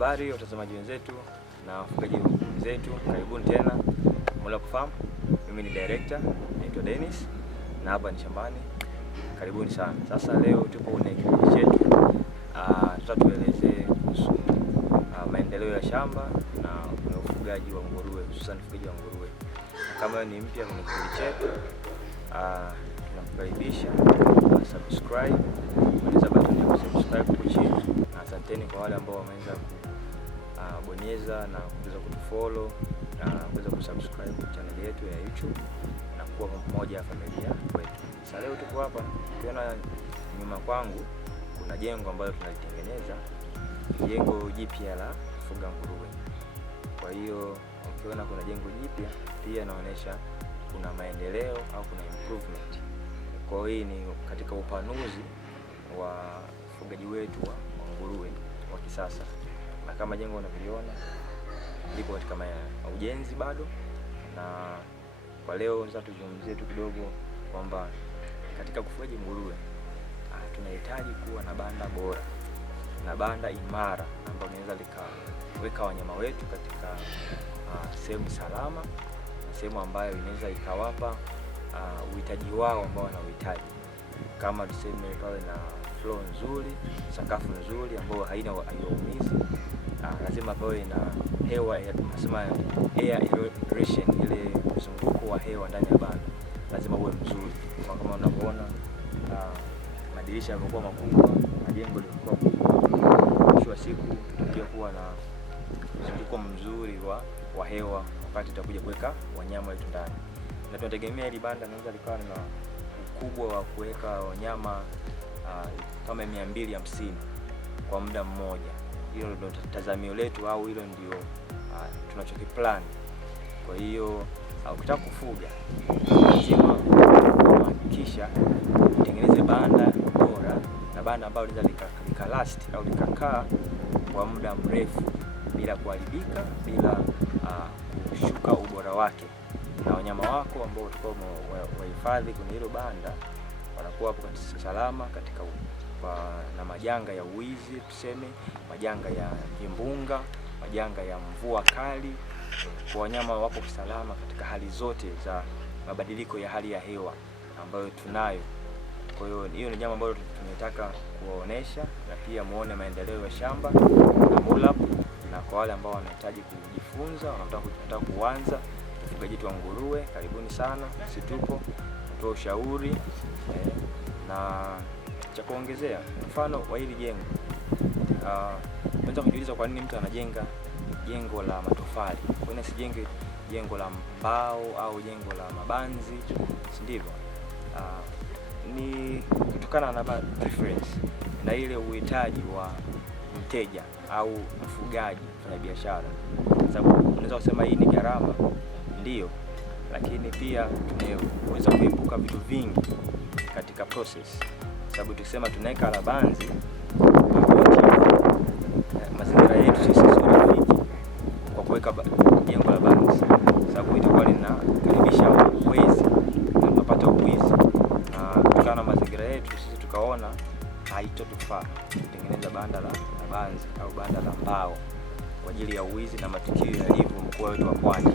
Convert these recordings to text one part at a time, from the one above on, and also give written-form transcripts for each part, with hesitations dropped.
Habari watazamaji wenzetu na wafugaji wenzetu, karibuni tena Nguruwe Farm. Mimi ni director, naitwa Dennis na hapa ni shambani. Karibuni sana. Sasa leo tupo kwenye kipindi chetu. Tutatuelezea kuhusu maendeleo ya shamba na ufugaji wa nguruwe, hususan ufugaji wa nguruwe. Kama ni mpya kwenye kipindi chetu, tunakukaribisha subscribe, bonyeza button ya subscribe hapo chini. Asanteni kwa wale ambao wameweza kubonyeza na kuweza kutufollow na kuweza kusubscribe channel yetu ya YouTube na kuwa mmoja wa familia kwetu. Sasa leo tuko hapa, ukiona nyuma kwangu kuna jengo ambalo tunalitengeneza, jengo jipya la kufuga nguruwe. Kwa hiyo ukiona kuna jengo jipya, pia inaonyesha kuna maendeleo au kuna improvement. Kwa hiyo hii ni katika upanuzi wa ufugaji wetu wa nguruwe wa kisasa. Na kama jengo unavyoona liko katika ujenzi bado, na kwa leo sasa tuzungumzie tu kidogo kwamba katika kufuga nguruwe tunahitaji kuwa na banda bora na banda imara ambalo linaweza likaweka wanyama wetu katika sehemu salama, sehemu ambayo inaweza ikawapa uhitaji wao ambao wanauhitaji. Kama tuseme pawe na floor nzuri, sakafu nzuri ambayo haina haiumizi. Lazima pawe na hewa, tunasema air aeration, ile mzunguko wa hewa ndani ya banda lazima uwe mzuri. Kama unavyoona madirisha yamekuwa makubwa, majengo yamekuwa makubwa. Mwisho wa siku tutakia kuwa na mzunguko mzuri wa hewa wakati tutakuja kuweka wanyama wetu ndani. Na tunategemea hili banda linaweza likawa na ukubwa wa kuweka wanyama kama 250 kwa muda mmoja. Hilo ndio tazamio letu, au hilo ndio tunachokiplan. Kwa hiyo ukitaka kufuga lazima kuhakikisha utengeneze banda bora na banda ambalo linaweza likalast au likakaa kwa muda mrefu bila kuharibika, bila kushuka ubora wake, na wanyama wako ambao utakao wahifadhi kwenye hilo banda wanakuwa hapo salama katika na majanga ya uwizi, tuseme majanga ya kimbunga, majanga ya mvua kali. Kwa wanyama wapo salama katika hali zote za mabadiliko ya hali ya hewa ambayo tunayo. Kwa hiyo hiyo ni jambo ambalo tunataka kuwaonesha, na pia muone maendeleo ya shamba na mulap. Na kwa wale ambao wanahitaji kujifunza, wanataka kuanza ufugaji wa nguruwe, karibuni sana. Sisi tupo kutoa ushauri na cha kuongezea. Mfano wa hili jengo, unaweza kujiuliza kwa nini mtu anajenga jengo la matofali? Kwa nini sijenge jengo la mbao au jengo la mabanzi? Si ndivyo? Ni kutokana na preference na ile uhitaji wa mteja au mfugaji, mfanya biashara. Sababu unaweza kusema hii ni gharama, ndio, lakini pia tunaweza kuepuka vitu vingi katika process. Sababu tukisema tunaweka alabanzi, mazingira yetu sisi sio rafiki kwa kuweka jengo la banzi, sababu itakuwa linakaribisha wezi na tunapata uwizi. Na kutokana na mazingira yetu sisi tukaona haitotufaa kutengeneza banda la banzi au banda la mbao kwa ajili ya uwizi na matukio yalivyo mkoa wetu wa Pwani.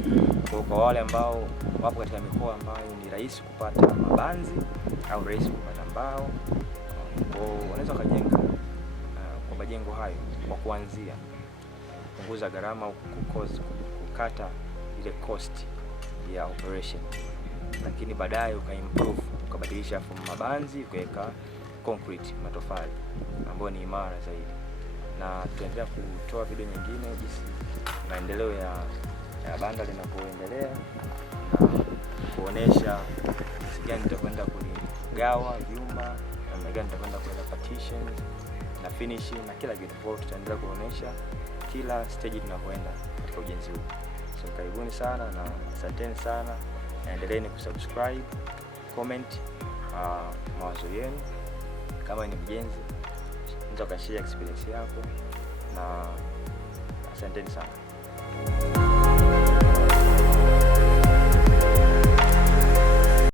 Kwa wale ambao wapo katika mikoa ambayo ni rahisi kupata mabanzi au rahisi kupata mbao, wanaweza kujenga kwa majengo hayo kwa kuanzia, kupunguza gharama au kukata ile cost ya operation, lakini baadaye ukaimprove, ukabadilisha from mabanzi ukaweka concrete, matofali ambayo ni imara zaidi. Na tutaendelea kutoa video nyingine jinsi maendeleo ya banda linapoendelea, na kuonesha jinsi gani tutakwenda kugawa vyuma, na gani tutakwenda kuweka partition na finishing na kila kitu. Kwa tutaendelea kuonesha kila stage tunapoenda katika ujenzi huu. So karibuni sana na asanteni sana, na endeleeni kusubscribe, comment mawazo yenu. Kama ni mjenzi, unaweza kushare experience yako, na asanteni sana.